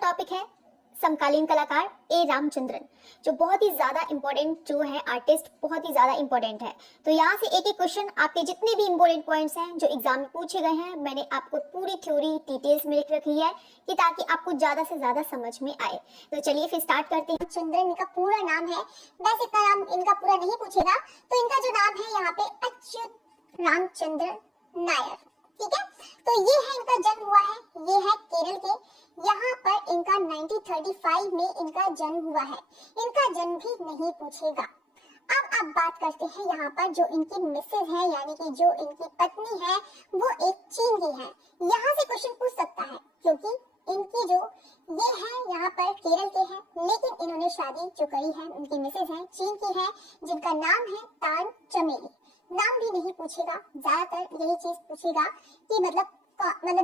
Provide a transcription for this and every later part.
Topic है समकालीन कलाकार ए रामचंद्रन, जो बहुत ही ज्यादा इंपॉर्टेंट जो है आर्टिस्ट, बहुत ही ज्यादा इंपॉर्टेंट है। तो यहाँ से एक एक क्वेश्चन आपके जितने भी इंपॉर्टेंट पॉइंट्स हैं जो एग्जाम में पूछे गए हैं, मैंने आपको पूरी थ्योरी डिटेल्स में लिख रखी है कि ताकि आपको ज्यादा से ज्यादा समझ में आए। तो चलिए फिर स्टार्ट करते हैं। चंद्रन इनका पूरा नाम है, वैसे इतना नाम इनका पूरा नहीं पूछेगा, तो इनका जो नाम है यहाँ पे अच्युत रामचंद्र नायर। ठीक है, तो ये है इनका जन्म हुआ है, ये है केरल के। यहाँ पर इनका 1935 में इनका जन्म हुआ है। इनका जन्म भी नहीं पूछेगा। अब आप बात करते हैं यहाँ पर जो इनकी मिसेज है, यानी कि जो इनकी पत्नी है, वो एक चीन की है। यहाँ से क्वेश्चन पूछ सकता है क्योंकि इनकी जो ये है यहाँ पर केरल के हैं, लेकिन इन्होंने शादी जो करी है, उनकी मिसेज है चीन की है, जिनका नाम है तान चमेली। नाम भी नहीं पूछेगा, ज्यादातर यही चीज पूछेगा कि मतलब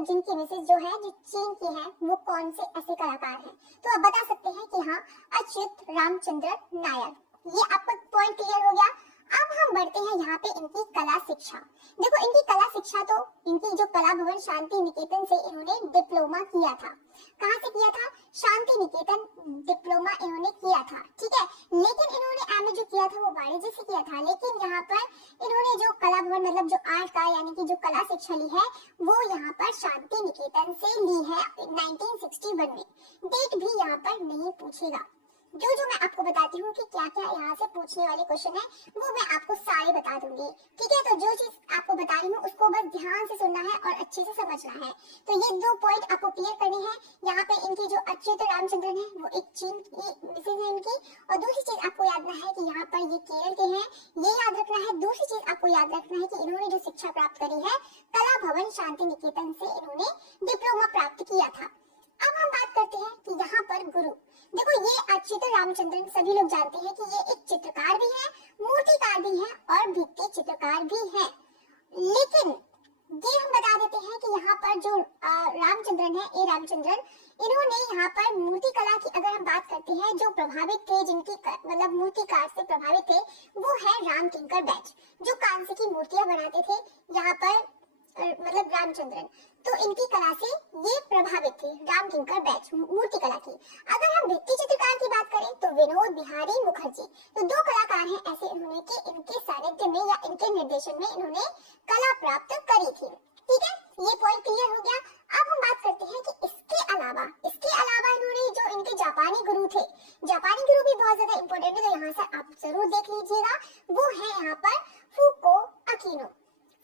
जिनकी मिसेज जो है, जो चीन की है, वो कौन से ऐसे कलाकार हैं। तो आप बता सकते हैं कि हाँ, अच्युत रामचंद्र नायर। ये आपका पॉइंट क्लियर हो गया। अब हम बढ़ते हैं यहाँ पे इनकी कला शिक्षा। देखो, इनकी कला शिक्षा तो इनकी जो कला भवन शांति निकेतन से इन्होंने डिप्लोमा किया था। कहाँ से किया था? शांति निकेतन डिप्लोमा इन्होंने किया था। ठीक है, लेकिन इन्होंने एमए जो किया था वो वाणिज्य से किया था, लेकिन यहाँ पर इन्होंने जो कला भवन मतलब जो आर्ट का यानी कि जो कला शिक्षा ली है, वो यहाँ पर शांति निकेतन से ली है 1961 में। डेट भी यहाँ पर नहीं पूछेगा। जो मैं आपको बताती हूँ कि क्या क्या यहाँ से पूछने वाले क्वेश्चन है, वो मैं आपको सारे बता दूंगी। ठीक है, तो जो चीज आपको बता रही हूँ उसको बस ध्यान से सुनना है और अच्छे से समझना है। तो ये 2 पॉइंट आपको क्लियर करनी है। यहाँ पे इनकी जो अच्युत रामचंद्रन है, वो एक चीन की मिसेज है इनकी। और दूसरी चीज आपको याद रखना है कि यहाँ पर ये केरल के हैं, ये याद रखना है। दूसरी चीज आपको याद रखना है कि इन्होंने जो शिक्षा प्राप्त करी है, कला भवन शांति निकेतन से इन्होंने डिप्लोमा प्राप्त किया था। अब हम बात करते हैं कि यहाँ पर गुरु। देखो, ये अच्युत रामचंद्रन सभी लोग जानते हैं कि ये एक चित्रकार भी है, मूर्तिकार भी है और भित्ति चित्रकार भी है। लेकिन ये हम बता देते हैं कि यहाँ पर जो रामचंद्रन है, ए रामचंद्रन, इन्होंने यहाँ पर मूर्ति कला की अगर हम बात करते हैं, जो प्रभावित थे, जिनकी मतलब मूर्तिकार से प्रभावित थे, वो है राम किंकर बैच, जो कांस्य की मूर्तियां बनाते थे यहाँ पर मतलब रामचंद्रन। तो इनकी कला से ये प्रभावित थे, राम किंकर बैच मूर्ति कला की। अगर हम भित्ति चित्रकार की बात करें तो विनोद बिहारी मुखर्जी। तो 2 कलाकार हैं ऐसे इन्होंने कि इनके सानिध्य में या इनके निर्देशन में इन्होंने कला प्राप्त करी थी। ठीक है, ये पॉइंट क्लियर हो गया। अब हम बात करते हैं कि इसके अलावा इन्होंने जो इनके जापानी गुरु थे, जापानी गुरु भी बहुत ज्यादा इंपॉर्टेंट है, तो यहाँ से आप जरूर देख लीजिएगा। वो है यहाँ पर फूको अकीनो।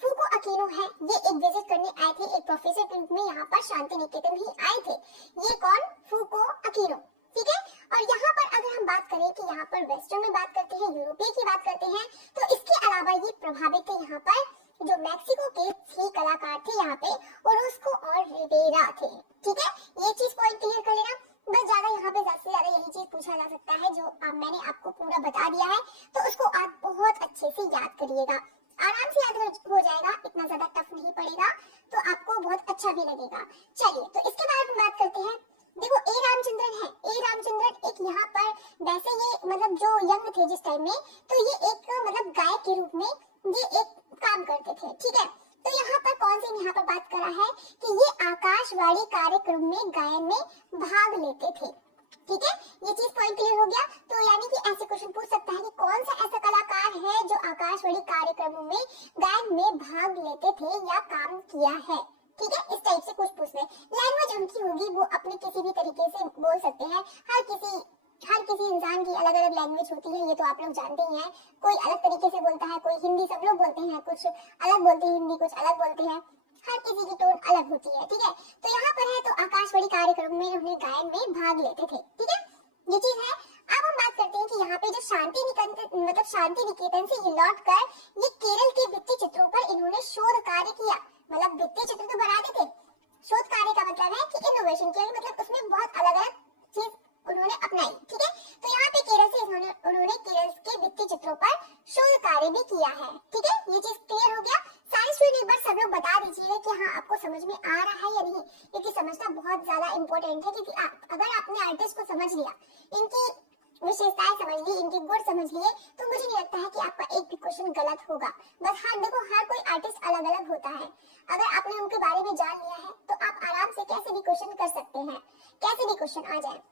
फूको अकीनो है, ये एक विजिट करने आए थे, एक प्रोफेसर के रूप में यहाँ पर शांति निकेतन ही आए थे। ये कौन? फूको अकीनो। ठीक है, और यहाँ पर अगर हम बात करें कि यहाँ पर वेस्टर्न में बात करते हैं, यूरोपीय की बात करते हैं, तो इसके अलावा ये प्रभावित थे यहाँ पर जो मैक्सिको के 3 कलाकार थे यहाँ पे, ओरोस्को और रिवेरा थे। ठीक है, ये चीज पॉइंट क्लियर कर लेना। बस ज्यादा यहाँ पे ज्यादा से ज्यादा यही चीज पूछा जा सकता है, जो मैंने आपको पूरा बता दिया है, तो उसको आप बहुत अच्छे से याद करिएगा, आराम से याद हो जाएगा, इतना ज्यादा टफ नहीं पड़ेगा, तो आपको बहुत अच्छा भी लगेगा। चलिए, तो इसके बाद हम बात करते हैं। देखो, ए रामचंद्रन है, ए रामचंद्रन एक यहाँ पर वैसे ये मतलब जो यंग थे जिस टाइम में, तो ये एक मतलब गायक के रूप में ये एक काम करते थे। ठीक है, तो यहाँ पर कौन सी यहाँ पर बात करा है कि ये आकाशवाणी कार्यक्रम में गायन में भाग लेते थे। ठीक है, ये चीज पॉइंट क्लियर हो गया। तो यानी कि ऐसे क्वेश्चन पूछ सकता है कि कौन सा ऐसा कलाकार है जो आकाशवाणी कार्यक्रमों में गायन में भाग लेते थे या काम किया है। ठीक है, इस टाइप से कुछ पूछ ले। लैंग्वेज उनकी होगी, वो अपने किसी भी तरीके से बोल सकते हैं। हर किसी इंसान की अलग अलग लैंग्वेज होती है, ये तो आप लोग जानते ही हैं। कोई अलग तरीके से बोलता है, कोई हिंदी, सब लोग बोलते हैं, कुछ अलग बोलते हैं हिंदी, कुछ अलग बोलते हैं, हर किसी की टोन अलग होती है। ठीक है, तो यहाँ पर है तो आकाशवाणी कार्यक्रम में उन्हें गायन में भाग लेते थे। ठीक है, ये चीज है। अब हम बात करते हैं कि यहाँ पे जो शांति निकेतन मतलब शांति निकेतन से ये लौट कर ये केरल के भित्ति चित्रों पर इन्होंने शोध कार्य किया। मतलब भित्ति चित्र तो बनाते थे, शोध कार्य का मतलब है कि इनोवेशन किया, मतलब उसमें बहुत अलग अलग चीज उन्होंने अपनाई। ठीक है, तो यहाँ पे केरल से उन्होंने केरल के भित्ति चित्रों पर शोध कार्य भी किया है। ठीक है, ये चीज क्लियर हो गया। सारे स्टूडेंट एक बार सब लोग बता दीजिए कि हाँ, आपको समझ में आ रहा है या नहीं, क्योंकि समझना बहुत ज्यादा इंपॉर्टेंट है। क्योंकि अगर आपने आर्टिस्ट को समझ लिया, इनकी विशेषताएं समझ ली, इनके गुण समझ लिए, तो मुझे नहीं लगता है कि आपका एक भी क्वेश्चन गलत होगा। बस हाँ देखो, हर कोई आर्टिस्ट अलग अलग होता है। अगर आपने उनके बारे में जान लिया है तो आप आराम से कैसे भी क्वेश्चन कर सकते हैं, कैसे भी क्वेश्चन आ जाए।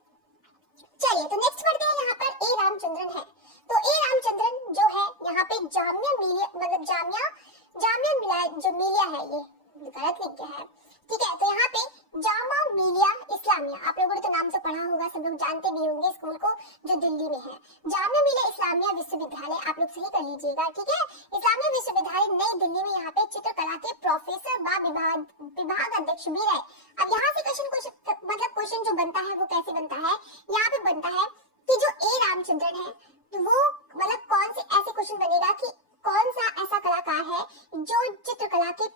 चलिए तो नेक्स्ट पढ़ते हैं। यहाँ पर ए रामचंद्रन है, तो ए रामचंद्रन जो है यहाँ पे जामिया मिलिया मतलब जामिया मिलिया जो मिलिया है, ये गलत लिख गया है, ठीक है। तो यहाँ पे जामा मिलिया इस्लामिया, आप लोगों ने तो नाम से पढ़ा होगा, सब लोग जानते भी होंगे स्कूल को, जो दिल्ली में है। जामिया मिलिया इस्लामिया विश्वविद्यालय, आप लोग सही कर लीजिएगा, ठीक है। इस्लामिया विश्वविद्यालय नई दिल्ली में यहाँ पे चित्रकला के प्रोफेसर व विभाग अध्यक्ष भी रहे। अब यहाँ से क्वेश्चन जो बनता है वो कैसे बनता है, यहाँ पे बनता है कि जो ए रामचंद्रन है तो वो मतलब कौन से ऐसे क्वेश्चन बनेगा कि कौन सा ऐसा कलाकार है जो चित्रकला के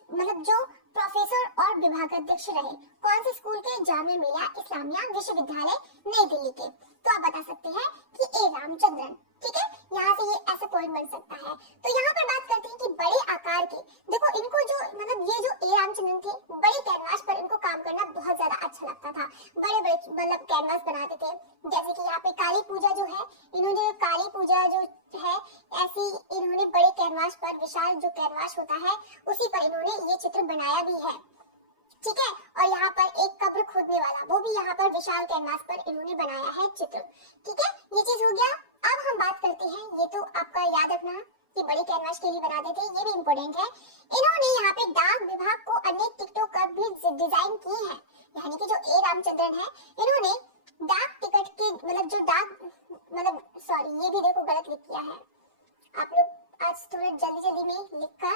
जो प्रोफेसर और विभागाध्यक्ष रहे, कौन से स्कूल के, जामिया मिलिया इस्लामिया विश्वविद्यालय नई दिल्ली के। तो आप बता सकते हैं कि ए रामचंद्रन, ठीक है। यहाँ से ये ऐसा पॉइंट बन सकता है। तो यहाँ पर बात करते हैं कि बड़े आकार के, देखो इनको जो ये जो ए रामचंद्रन थे, बड़े कैनवास पर इनको काम करना बहुत ज्यादा अच्छा लगता था। बड़े बड़े कैनवास बनाते थे, जैसे कि यहाँ पे काली पूजा जो है, इन्होंने काली पूजा जो है ऐसी इन्होंने बड़े कैनवास पर, विशाल जो कैनवास होता है उसी पर इन्होंने ये चित्र बनाया भी है, ठीक है। और यहाँ पर एक कब्र खोदने वाला, वो भी यहाँ पर विशाल कैनवास पर इन्होंने बनाया है चित्र, ठीक है। ये चीज हो गया। अब हम बात करते हैं, ये तो आपका याद रखना कि बड़ी कैनवास के लिए बनाते थे, ये भी इम्पोर्टेंट है। इन्होंने यहाँ पे डाक विभाग को अनेक टिकटों का भी डिजाइन किए हैं, यानी कि जो ए रामचंद्रन है इन्होंने डाक टिकट के जो डाक सॉरी ये भी देखो गलत लिख किया है, आप लोग आज थोड़ा जल्दी में लिखा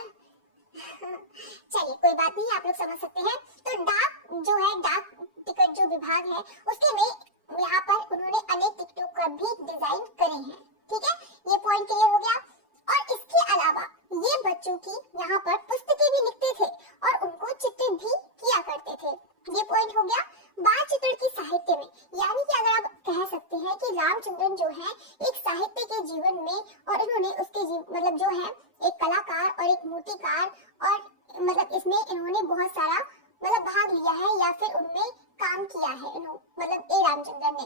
चलिए कोई बात नहीं, आप लोग समझ सकते हैं। तो डाक जो है, डाक टिकट जो विभाग है उसके में यहाँ पर उन्होंने अनेक टिकटों का भी डिजाइन करे हैं, ठीक है। ये पॉइंट क्लियर हो गया। और इसके अलावा ये बच्चों की यहाँ पर पुस्तकें भी लिखते थे और उनको चित्र भी किया करते थे, ये पॉइंट हो गया। बाल चित्र की साहित्य में, यानी कि अगर आप कह सकते हैं कि रामचंद्रन जो है एक साहित्य के जीवन में, और इन्होंने उसके जो है एक कलाकार और एक मूर्तिकार, और इसमें इन्होंने बहुत सारा भाग लिया है या फिर उनमें काम किया है ए रामचंद्रन ने,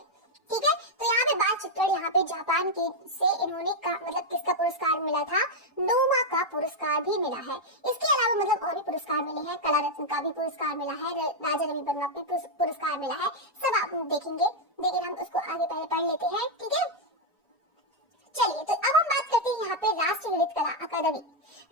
ठीक है। तो यहाँ पे बाल चित्र, यहाँ पे जापान के से इन्होंने किसका पुरस्कार मिला था, नोमा का पुरस्कार भी मिला है। इसके अलावा और भी पुरस्कार मिले हैं, कला रत्न का भी पुरस्कार मिला है, राजा रवि वर्मा भी पुरस्कार मिला है, सब आप देखेंगे, लेकिन हम उसको आगे पहले पढ़ लेते हैं, ठीक है। चलिए तो अब हम बात करते हैं यहाँ पे राष्ट्रीय ललित कला अकादमी।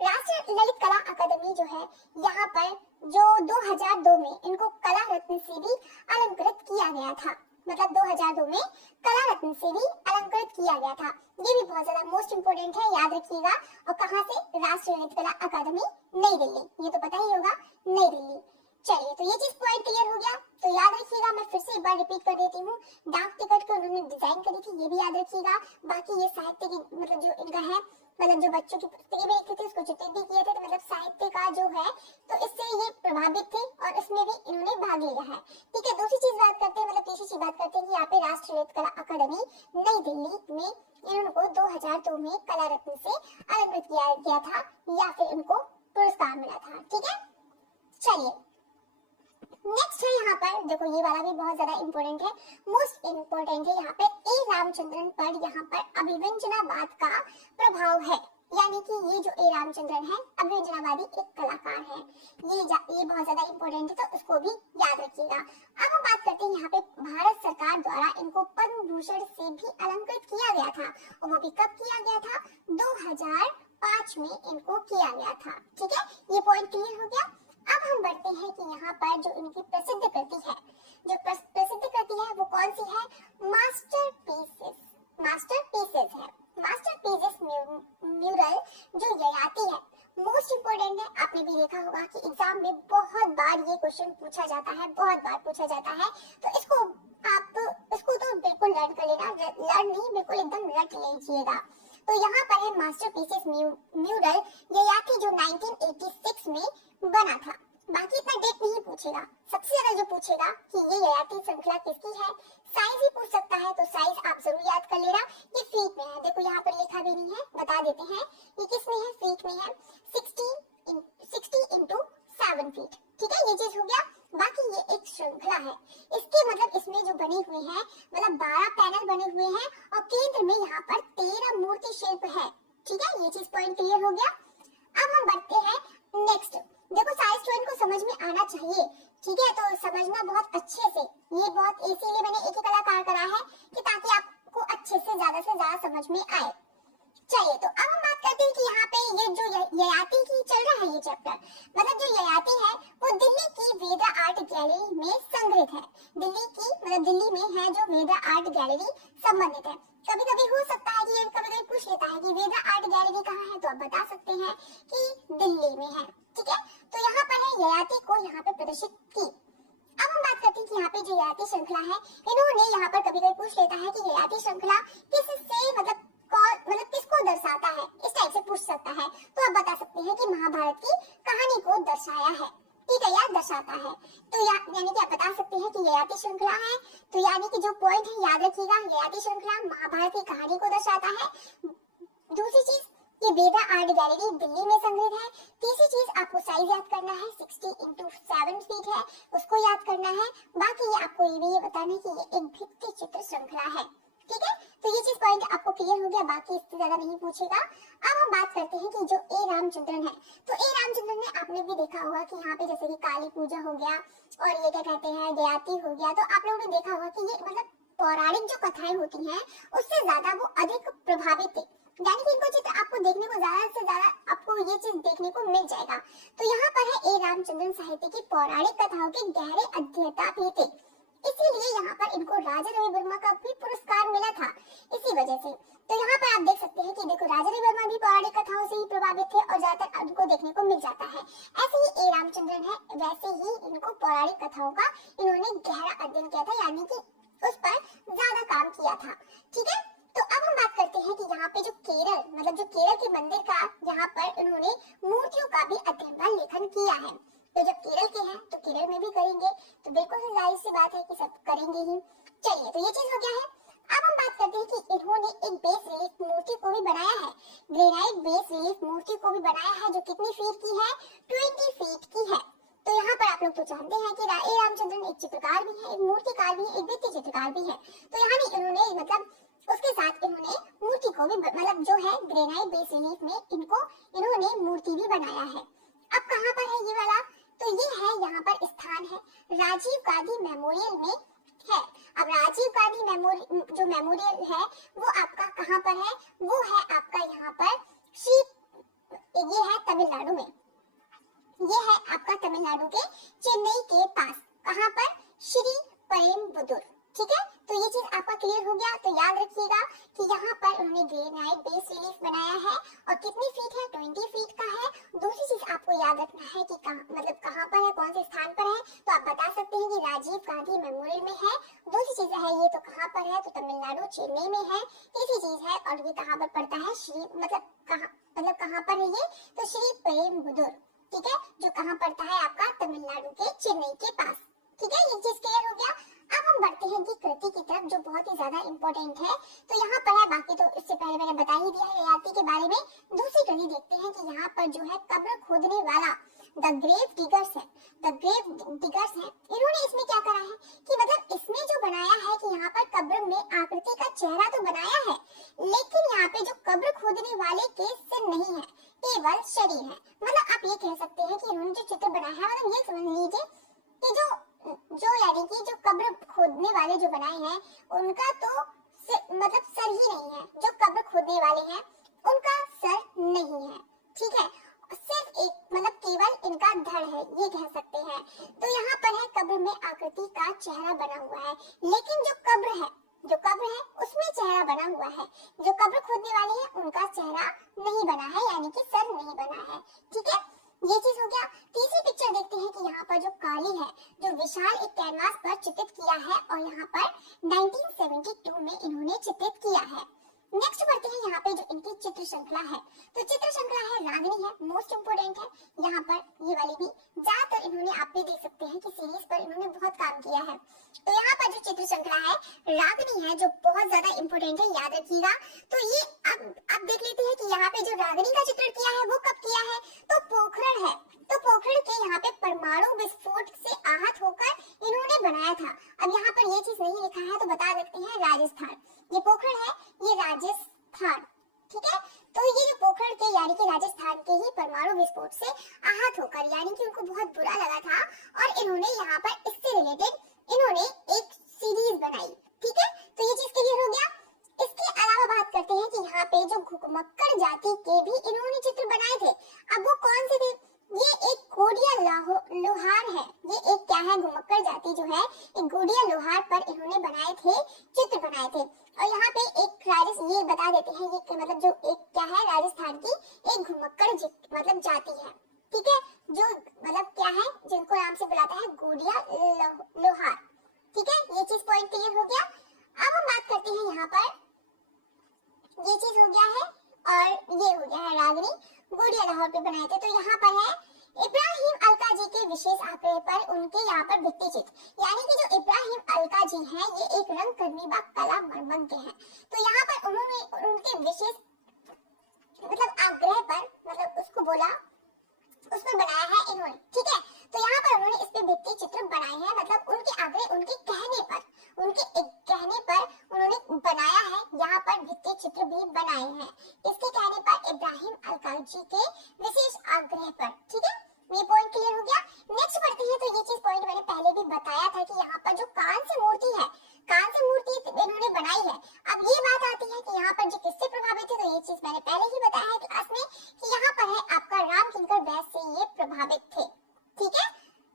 राष्ट्रीय ललित कला अकादमी जो है यहाँ पर जो 2002 में इनको कला रत्न से भी अलंकृत किया गया था, 2002 में कला रत्न से भी अलंकृत किया गया था। ये भी बहुत ज्यादा मोस्ट इंपोर्टेंट है, याद रखिएगा। और कहाँ से, राष्ट्रीय ललित कला अकादमी नई दिल्ली, ये तो पता ही होगा, नई दिल्ली। चलिए तो ये चीज पॉइंट क्लियर हो गया, तो याद रखिएगा। मैं फिर से एक बार रिपीट कर देती हूँ, डाक टिकट को उन्होंने डिजाइन करी थी, ये भी याद रखिएगा। बाकी ये साहित्य की जो इनका है, जो बच्चों की पुस्तकें भी लिखते थे उसको चित्रित भी किए थे, तो साहित्य का जो है तो इससे ये प्रभावित थे और इसमें भी इन्होंने भाग लिया है, ठीक है। दूसरी चीज बात करते हैं, तीसरी चीज बात करते हैं कि यहाँ पे राष्ट्रीय ललित कला अकादमी नई दिल्ली में इनको 2002 में कला रत्न से अलंकृत किया गया था या फिर उनको पुरस्कार मिला था, ठीक है। चलिए नेक्स्ट है यहाँ पर, देखो ये वाला भी बहुत ज्यादा इंपॉर्टेंट है, मोस्ट इंपॉर्टेंट है। यहाँ पे ए रामचंद्रन पर यहाँ पर अभिव्यंजनावाद का प्रभाव है, यानी कि ये जो ए रामचंद्रन है अभिव्यंजनावादी एक कलाकार है, ये बहुत ज्यादा इंपॉर्टेंट है, तो उसको भी याद रखिएगा। अब हम बात करते हैं यहाँ पे भारत सरकार द्वारा इनको पद्म भूषण से भी अलंकृत किया गया था, और वो भी कब किया गया था, 2005 में इनको किया गया था, ठीक है। ये पॉइंट क्लियर हो गया। अब हम बढ़ते हैं कि यहाँ पर जो इनकी प्रसिद्ध कृति है, जो प्रसिद्ध कृति है वो कौन सी है, मास्टरपीसेस है। मास्टरपीसेस म्यूरल जो ययाति है, मोस्ट इंपोर्टेंट है। आपने भी देखा होगा कि एग्जाम में बहुत बार ये क्वेश्चन पूछा जाता है, बहुत बार पूछा जाता है, तो इसको तो बिल्कुल लर्न कर लेना, लर्न नहीं बिल्कुल एकदम रट लीजिएगा। तो यहाँ पर है मास्टरपीसेस म्यूरल ययाति जो 1986 में बना था। बाकी इतना डेट नहीं पूछेगा, सबसे ज्यादा जो पूछेगा कि ये ययाति श्रृंखला किसकी है, साइज ही पूछ सकता है, तो साइज आप जरूर याद कर लेना। ये फीट में है, देखो यहाँ पर लिखा भी नहीं है, बता देते हैं ये किस में है, फीट में है, 60 into 7 फीट, ठीक है। ये चीज हो गया। बाकी ये एक श्रृंखला है, इसके कि मतलब इसमें जो बने हुए हैं मतलब 12 पैनल बने हुए हैं और केंद्र में यहाँ पर 13 मूर्ति शिल्प है। ठीक है, ये चीज पॉइंट क्लियर हो गया। अब हम बढ़ते हैं नेक्स्ट। देखो सारे स्टूडेंट को समझ में आना चाहिए, ठीक है, तो समझना बहुत अच्छे से। ये बहुत इसीलिए मैंने एक ही कलाकार करा है कि ताकि आपको अच्छे से ज्यादा समझ में आए। चलिए, तो अब हम बात करते हैं कि यहाँ पे ये जो ययाति की चल रहा है ये चैप्टर, मतलब जो ययाति है वो दिल्ली की वेदा आर्ट गैलरी में संग्रहित है। दिल्ली की मतलब दिल्ली में है जो वेदा आर्ट गैलरी संबंधित है। कभी कभी हो सकता है कि ये कभी कभी पूछ लेता है कि वेदा आर्ट गैलरी कहाँ है, तो आप बता सकते हैं कि दिल्ली में है। ठीक है, तो यहाँ पर है ययाति को यहाँ पे प्रदर्शित की। अब हम बात करते हैं कि यहाँ पे जो ययाति श्रृंखला है, इन्होंने यहाँ पर कभी कभी पूछ लेता है कि ययाति श्रृंखला किससे मतलब किसको दर्शाता है, इस टाइप से पूछ सकता है। तो आप बता सकते हैं कि महाभारत की कहानी को दर्शाया है, ठीक है, या दर्शाता है। तो यानी कि आप बता सकते हैं कि ययाति श्रृंखला है। तो यानी कि जो पॉइंट है याद रखिएगा, ययाति श्रृंखला महाभारत की कहानी को दर्शाता है। दूसरी चीज, ये वेदा आर्ट गैलरी दिल्ली में संग्रहित है। तीसरी चीज, आपको साइज याद करना है, 60x7 फीट है, उसको याद करना है। बाकी ये आपको ये भी बताना है कि ये एक भित्ति चित्र श्रृंखला है। ठीक है, तो ये चीज पॉइंट आपको क्लियर हो गया, बाकी इससे ज्यादा नहीं पूछेगा। अब हम बात करते हैं कि जो ए रामचंद्रन है, तो ए रामचंद्रन ने आपने भी देखा होगा कि यहाँ पे जैसे कि काली पूजा हो गया और ये क्या कहते हैं ययाति हो गया, तो आप लोगों ने देखा होगा कि ये मतलब पौराणिक जो कथाएं होती हैं उससे ज्यादा वो अधिक प्रभावित थे। यानी कि इनको चित्र आपको देखने को ज्यादा से ज्यादा आपको ये चीज देखने को मिल जाएगा। तो यहाँ पर है ए रामचंद्रन साहित्य की पौराणिक कथाओं के गहरे अध्येता भी थे, इसीलिए यहाँ पर इनको राजा रवि वर्मा का भी पुरस्कार मिला था इसी वजह से। तो यहाँ पर आप देख सकते हैं कि देखो राजा रवि वर्मा भी पौराणिक कथाओं से ही प्रभावित थे और ज्यादातर उनको देखने को मिल जाता है। ऐसे ही ए रामचंद्रन है, वैसे ही इनको पौराणिक कथाओं का इन्होंने गहरा अध्ययन किया था, यानी कि उस पर ज्यादा काम किया था। ठीक है, तो अब हम बात करते हैं कि यहाँ पे जो केरल मतलब जो केरल के मंदिर का यहाँ पर इन्होंने मूर्तियों का भी अध्ययन व लेखन किया है। तो जब केरल के हैं तो केरल में भी करेंगे, तो बिल्कुल जाहिर सी बात है कि सब करेंगे ही। चलिए, तो ये चीज हो गया है। अब हम बात करते हैं कि इन्होंने एक बेस रिलीफ मूर्ति को भी बनाया है, ग्रेनाइट बेस रिलीफ मूर्ति को भी बनाया है, जो कितनी फीट की है, 20 फीट की है। तो यहाँ पर आप लोग तो जानते हैं कि ए रामचंद्रन एक चित्रकार भी है, एक मूर्तिकार भी है, एक भित्ति चित्रकार भी है। तो यहाँ भी इन्होंने मतलब उसके साथ इन्होंने मूर्ति को भी मतलब जो है ग्रेनाइट बेस रिलीफ में इन्होंने मूर्ति भी बनाया है। अब कहाँ पर है ये वाला, तो ये है यहाँ पर स्थान है राजीव गांधी मेमोरियल में है। अब राजीव गांधी जो मेमोरियल है वो आपका कहाँ पर है, वो है आपका यहाँ पर ये है तमिलनाडु में, ये है आपका तमिलनाडु के चेन्नई के पास, कहाँ पर, श्री पेरुम्बदूर। ठीक है, तो ये चीज आपका क्लियर हो गया। तो याद रखिएगा कि यहाँ पर उन्होंने ग्रेनाइट बेस रिलीफ बनाया है और कितनी फीट है, 20 फीट का है। दूसरी चीज आपको याद रखना है कि कहाँ पर है, कौन से स्थान पर है, तो आप बता सकते हैं कि राजीव गांधी मेमोरियल में है। दूसरी चीज है ये तो कहाँ पर है, तो तमिलनाडु चेन्नई में है। तीसरी चीज है और ये कहाँ पर पड़ता है, कहाँ पर है ये, तो श्री पेरुम्बदूर। ठीक है, जो कहाँ पड़ता है आपका तमिलनाडु के चेन्नई के पास। ठीक है, ये चीज क्लियर हो गया। अब हम बढ़ते हैं कि कृति की तरफ, जो बहुत ही ज्यादा इंपॉर्टेंट है। तो यहाँ पर है, बाकी तो इससे पहले मैंने बता ही दिया है ययाति के बारे में। दूसरी कृति देखते हैं कि यहाँ पर जो है कब्र खोदने वाला द ग्रेव डिगर्स है, इन्होंने इसमें क्या करा है कि मतलब इसमें जो बनाया है कि यहाँ पर कब्र में आकृति का चेहरा तो बनाया है, लेकिन यहाँ पे जो कब्र खोदने वाले के सिर नहीं है, केवल शरीर है। मतलब आप ये कह सकते हैं कि इन्होंने जो चित्र बनाया है, मतलब ये समझ लीजिए कि जो यानी कि जो कब्र खोदने वाले जो बनाए हैं उनका तो मतलब सर ही नहीं है, जो कब्र खोदने वाले हैं उनका सर नहीं है। ठीक है, सिर्फ एक मतलब केवल इनका धड़ है, ये कह सकते हैं। तो यहाँ पर है कब्र में आकृति का चेहरा बना हुआ है, लेकिन जो कब्र है उसमें चेहरा बना हुआ है। जो कब्र खोदने वाले हैं उनका चेहरा नहीं बना है, यानी कि सर नहीं बना है। ठीक है, ये चीज हो गया। तीसरी पिक्चर देखते हैं कि यहाँ पर जो काली है, जो विशाल एक कैनवास पर चित्रित किया है और यहाँ पर 1972 में इन्होंने चित्रित किया है। नेक्स्ट बढ़ते हैं यहाँ पे जो इनकी चित्र श्रृंखला है। तो चित्र श्रृंखला है रागनी है, मोस्ट इंपोर्टेंट है यहाँ पर ये वाली भी। ज्यादातर इन्होंने आप भी देख सकते हैं कि सीरीज पर इन्होंने बहुत काम किया है। तो यहाँ पर जो चित्र श्रृंखला है रागनी है जो बहुत ज्यादा इंपोर्टेंट है, याद रखिएगा। तो ये अब देख लेते हैं कि यहाँ पे जो रागनी का चित्रण किया है वो कब किया है, तो पोखरण है। तो पोखरण के यहाँ पे परमाणु विस्फोट से आहत होकर इन्होंने बनाया था। अब यहाँ पर ये चीज नहीं लिखा है तो बता देते हैं राजस्थान। ये पोखरण है, ये राजस्थान, ठीक है। तो ये जो पोखरण के यानी कि राजस्थान के ही परमाणु विस्फोट से आहत होकर यानी कि उनको बहुत बुरा लगा था और इन्होंने यहाँ पर इससे रिलेटेड इन्होंने एक सीरीज बनाई, ठीक है। तो ये चीज क्लियर हो गया। इसके अलावा बात करते हैं कि यहाँ पे जो घुमक्कड़ जाति के भी इन्होंने चित्र बनाए थे। अब वो कौन से थे, ये एक गोडिया लोहार है। ये एक क्या है, घुमक्कड़ जाति जो है एक गोडिया लोहार पर इन्होंने बनाए थे, चित्र बनाए थे। और यहाँ पे एक ये बता देते हैं ये मतलब जो एक क्या है राजस्थान की एक घुमक्कड़ मतलब जाति है, ठीक है, जो मतलब क्या है जिनको नाम से बुलाता है गोडिया लोहार, ठीक है। ये चीज पॉइंट क्लियर हो गया। अब हम बात करते हैं यहाँ पर, ये चीज हो गया है और ये हो गया है रागनी गोडिया लाहौर पे बनाए थे। तो यहाँ पर है इब्राहिम अलका जी के विशेष आग्रह पर उनके यहाँ पर भित्ति चित्र, यानी कि जो इब्राहिम अलका जी हैं ये एक रंगकर्मी व कला मर्मज्ञ हैं। तो यहाँ पर उन्होंने उनके विशेष मतलब आग्रह पर मतलब उसको बोला उसमें बनाया है इन्होंने, ठीक है। तो यहाँ पर उन्होंने इस पे भित्ति चित्र बनाए हैं, मतलब उनके आग्रह उनके कहने पर उन्होंने बनाया है, यहाँ पर भित्ति चित्र भी बनाए हैं इसके कहने पर इब्राहिम अलका जी के विशेष आग्रह पर, ठीक है। ये पॉइंट क्लियर हो गया। नेक्स्ट बढ़ते हैं। तो ये चीज पॉइंट मैंने पहले भी बताया था कि यहाँ पर जो कान से मूर्ति है, कान से मूर्ति इन्होंने बनाई है। अब ये बात आती है कि यहाँ पर जो किससे प्रभावित है, तो ये चीज मैंने पहले ही बताया है क्लास में कि यहाँ पर है आपका राम किंकर बैस से ये प्रभावित थे, ठीक है।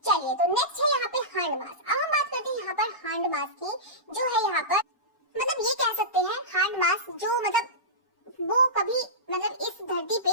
चलिए तो नेक्स्ट है यहाँ पे हांडमास। अब हम बात करते हैं यहाँ पर हांडमास की, जो है यहाँ पर मतलब ये कह सकते हैं हांडमास जो मतलब वो कभी मतलब इस धरती पे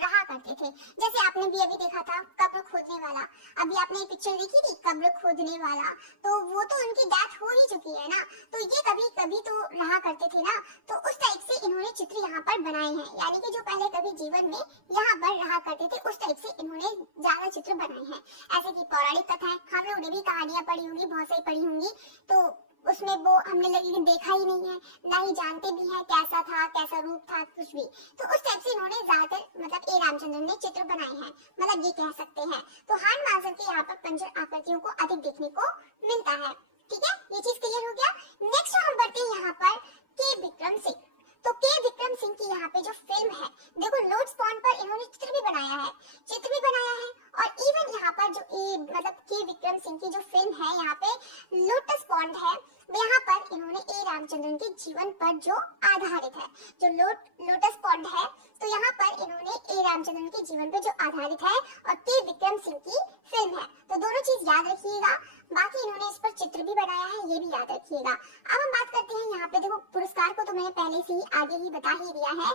रहा करते थे। जैसे आपने भी अभी देखा था कब्र खोदने वाला, अभी आपने पिक्चर देखी थी कब्र खोदने वाला, तो वो तो उनकी डेथ हो ही चुकी है ना, तो ये कभी कभी तो रहा करते थे ना, तो उस टाइप से इन्होंने चित्र यहाँ पर बनाए हैं, यानी कि जो पहले कभी जीवन में यहाँ पर रहा करते थे उस टाइप से इन्होंने ज्यादा चित्र बनाए हैं। ऐसे की पौराणिक कथा है, हम लोगों ने भी कहानियां पढ़ी होंगी, बहुत सारी पढ़ी होंगी, तो उसमें वो हमने लेकिन देखा ही नहीं है, ना ही जानते भी हैं कैसा था, कैसा रूप था, कुछ भी। तो उस टाइप से इन्होंने ज्यादातर मतलब ए रामचंद्रन ने चित्र बनाए हैं, मतलब ये कह सकते हैं। तो हांडमास के यहाँ पर पंजर आकृतियों को अधिक देखने को मिलता है, ठीक है। ये चीज क्लियर हो गया। नेक्स्ट हम बढ़ते हैं यहाँ पर के विक्रम सिंह। तो के विक्रम सिंह की यहाँ पे जो फिल्म है, देखो लोटस पॉन्ड पर इन्होंने चित्र भी बनाया है और इवन यहाँ पर जो मतलब के विक्रम सिंह की जो फिल्म है यहाँ पे लोटस पॉन्ड है, यहाँ पर इन्होंने ए रामचंद्रन के जीवन पर जो आधारित है, जो लोटस पॉन्ड है, तो यहाँ पर इन्होंने ए रामचंद्रन के जीवन पर जो आधारित है और के विक्रम सिंह की फिल्म है, तो दोनों चीज याद रखिएगा। बाकी इन्होंने इस पर चित्र भी बनाया है, ये भी याद रखिएगा। अब हम बात करते हैं यहाँ पे, देखो पुरस्कार को तो मैंने पहले से ही आगे ही बता ही दिया है।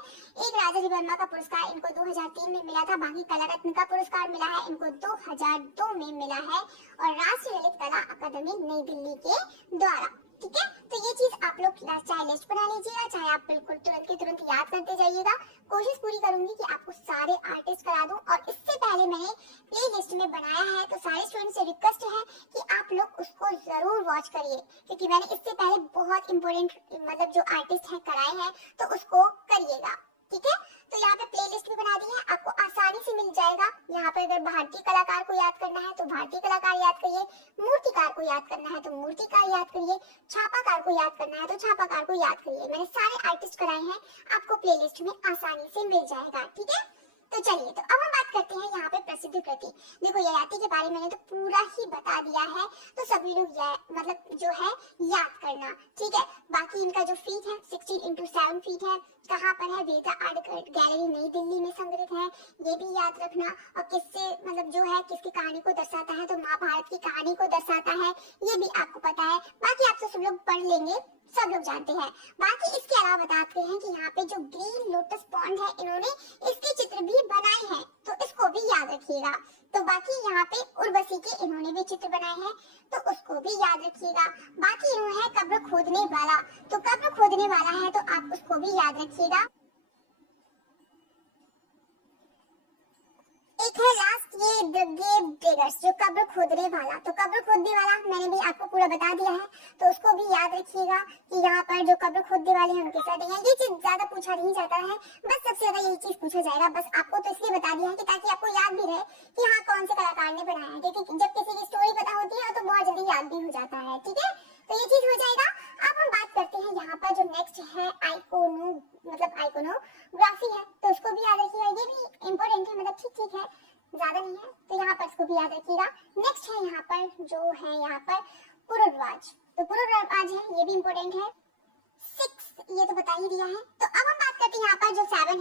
एक राजा वर्मा का पुरस्कार इनको 2003 में मिला था, बाकी कला रत्न का पुरस्कार मिला है इनको 2002 में मिला है और राष्ट्रीय ललित कला अकादमी नई दिल्ली के द्वारा, ठीक है। तो ये चीज आप लोग चाहे लिस्ट बना लीजिएगा, चाहे आप बिल्कुल तुरंत के तुरंत याद करते जाइएगा। कोशिश पूरी करूंगी कि आपको सारे आर्टिस्ट करा दूं, और इससे पहले मैंने प्ले लिस्ट में बनाया है, तो सारे स्टूडेंट से रिक्वेस्ट है कि आप लोग उसको जरूर वॉच करिए, क्योंकि मैंने इससे पहले बहुत इंपॉर्टेंट मतलब जो आर्टिस्ट है कराए हैं, तो उसको करिएगा, ठीक है। तो यहाँ पे प्लेलिस्ट भी बना दी है, आपको आसानी से मिल जाएगा। यहाँ पे अगर भारतीय कलाकार को याद करना है तो भारतीय कलाकार याद करिए, मूर्तिकार को याद करना है तो मूर्तिकार याद करिए, छापाकार को याद करना है तो छापाकार को याद करिए। मैंने सारे आर्टिस्ट कराए हैं, आपको प्लेलिस्ट में आसानी से मिल जाएगा, ठीक है। तो चलिए, तो अब हम बात करते हैं यहाँ पे प्रसिद्ध कृति। देखो ययाति के बारे में मैंने तो पूरा ही बता दिया है, तो सभी लोग मतलब जो है याद करना, ठीक है। बाकी इनका जो फीट है 16x7 फीट है, कहाँ पर है, वेदा आर्ट गैलरी नई दिल्ली में संग्रहित है, ये भी याद रखना। और किससे मतलब जो है किसकी कहानी को दर्शाता है, तो महाभारत की कहानी को दर्शाता है, ये भी आपको पता है। बाकी आपसे सब लोग पढ़ लेंगे, सब लोग जानते हैं। बाकी इसके अलावा बताते हैं कि यहाँ पे जो ग्रीन लोटस पॉन्ड है इन्होंने इसके चित्र भी बनाए हैं, तो इसको भी याद रखिएगा। तो बाकी यहाँ पे उर्वशी के इन्होंने भी चित्र बनाए हैं, तो उसको भी याद रखिएगा। बाकी इन्होंने है कब्र खोदने वाला, तो कब्र खोदने वाला है तो आप उसको भी याद रखिएगा। एक है लास्ट ये द ग्रेव डिगर्स, जो कब्र खोदने वाला। तो कब्र खोदने वाला मैंने भी आपको पूरा बता दिया है, तो उसको भी याद रखिएगा कि यहाँ पर जो कब्र खोदने वाले हैं उनके साथ है। ये चीज ज्यादा पूछा नहीं जाता है, बस सबसे ज्यादा यही चीज पूछा जाएगा। बस आपको तो इसलिए बता दिया है कि ताकि आपको याद भी रहे कि हाँ कौन से कलाकार ने बनाया है, क्योंकि जब किसी की स्टोरी पता होती है तो बहुत जल्दी याद भी हो जाता है। ठीक है, तो ये चीज हो जाएगा। अब हम बात करते हैं यहाँ पर जो नेक्स्ट है आइकोनो, मतलब आइकोनोग्राफी है, तो उसको भी याद रखिएगा। ये भी इम्पोर्टेंट है, मतलब ठीक ठीक है, ज्यादा नहीं है, तो यहाँ पर इसको भी याद रखिएगा। नेक्स्ट है यहाँ पर जो है यहाँ पर पुरुरवाज, तो पुरुरवाज है, ये भी इम्पोर्टेंट है। 6 ये तो बता ही दिया है। तो अब हम बात करते हैं यहाँ पर जो 7 है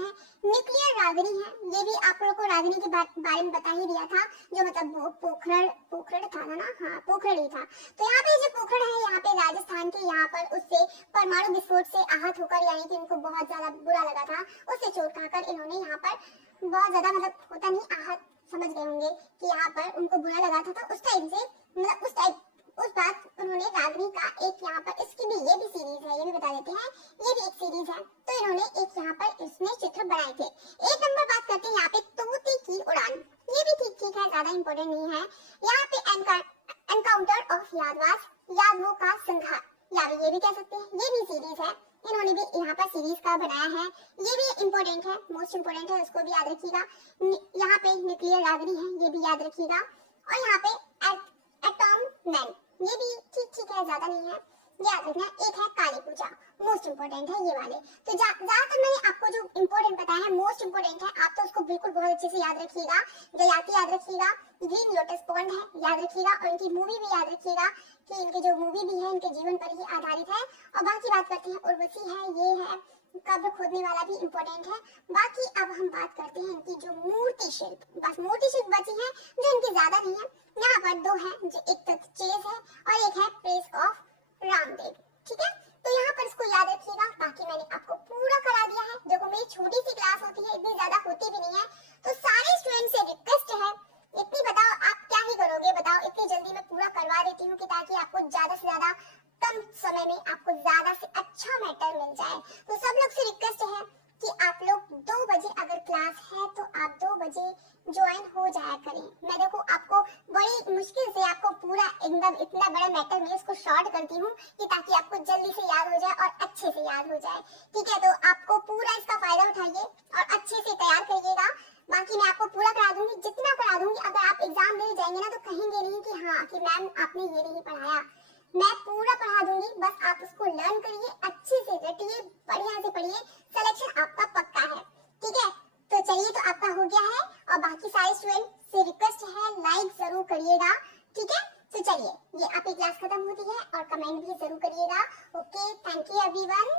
न्यूक्लियर रागिनी है। ये भी आप लोगों को रागिनी के बारे में बता ही दिया था, जो मतलब वो पोखरण था ना, हाँ पोखरण ही था। तो यहाँ पे जो पोखरण है यहाँ पे राजस्थान के, यहाँ पर उससे परमाणु विस्फोट से आहत होकर, यानी कि उनको बहुत ज्यादा बुरा लगा था, उससे चोट खाकर इन्होंने यहाँ पर बहुत ज्यादा, मतलब होता नहीं आहत, समझ गए होंगे कि यहाँ पर उनको बुरा लगा था, तो उस टाइम से मतलब उस बात उन्होंने रागिनी का एक यहाँ पर, इसकी भी ये भी सीरीज है, ये भी बता देते हैं, ये भी एक सीरीज है, तो इन्होंने एक यहाँ पर इसमें चित्र बनाए थे। एक नंबर बात करते हैं यहाँ पे तोते की उड़ान, ये भी ठीक ठीक है, ज्यादा इंपॉर्टेंट नहीं है। यहाँ पे एनकाउंटर ऑफ यादवास, यादवों का संघार, या ये भी कह सकते हैं, ये भी सीरीज है, इन्होंने भी यहाँ पर सीरीज का बनाया है, ये भी इम्पोर्टेंट है, मोस्ट इम्पोर्टेंट है, उसको भी याद रखिएगा। यहाँ पे न्यूक्लियर रागिनी है, ये भी याद रखिएगा। और यहाँ पे एटॉम मैन, ये भी ठीक ठीक है, ज्यादा नहीं है, याद रखना। एक है काली पूजा, मोस्ट इम्पोर्टेंट है ये वाले। तो ज्यादातर मैंने आपको जो इम्पोर्टेंट बताया है, मोस्ट इम्पोर्टेंट है, आप तो उसको बिल्कुल बहुत अच्छे से याद रखिएगा। जयाति याद रखिएगा, ग्रीन लोटस पॉन्ड है याद रखिएगा, और इनकी मूवी भी याद रखिएगा कि इनकी जो मूवी भी है इनके जीवन पर ही आधारित है। और बाकी बात करते हैं उर्वशी है, ये है, कब्र खोदने वाला भी इम्पोर्टेंट है। बाकी अब हम बात करते हैं इनकी जो मूर्ति शिल्प, बस मूर्ति शिल्प बची है जो इनकी ज्यादा नहीं है। यहाँ पर 2 है, जो एक तो चेज है और एक है प्रेस ऑफ रामदेव। ठीक है, तो यहाँ पर इसको याद रखिएगा। बाकी मैंने आपको पूरा करा दिया है। देखो मेरी छोटी सी क्लास होती है, इतनी ज्यादा होती भी नहीं है, तो सारे स्टूडेंट से रिक्वेस्ट है, इतनी बताओ आप क्या ही करोगे, बताओ, इतनी जल्दी मैं पूरा करवा देती हूँ कि ताकि आपको ज्यादा से ज्यादा कम समय में आपको ज्यादा से अच्छा मैटर मिल जाए। तो सब लोग से रिक्वेस्ट है कि आप लोग 2 बजे अगर क्लास है तो आप 2 बजे ज्वाइन हो जाया करें। मैं देखो आपको बड़ी मुश्किल से आपको पूरा एकदम इतना बड़ा मैटर में इसको शॉर्ट करती हूँ कि ताकि आपको जल्दी से याद हो जाए और अच्छे से याद हो जाए। ठीक है, तो आपको पूरा इसका फायदा उठाइए और अच्छे से तैयार करिएगा। बाकी मैं आपको पूरा करा दूंगी, जितना करा दूंगी। अगर आप एग्जाम देने जाएंगे ना तो कहेंगे नहीं कि हाँ कि मैम आपने ये नहीं पढ़ाया, मैं पूरा पढ़ा दूंगी, बस आप उसको लर्न करिए, अच्छे से रटिए, बढ़िया से पढ़िए, सिलेक्शन आपका पक्का है। ठीक है, तो चलिए, तो आपका हो गया है। और बाकी सारे स्टूडेंट से रिक्वेस्ट है लाइक जरूर करिएगा। ठीक है, तो चलिए, ये आपकी क्लास खत्म होती है और कमेंट भी जरूर करिएगा। Okay, thank you everyone.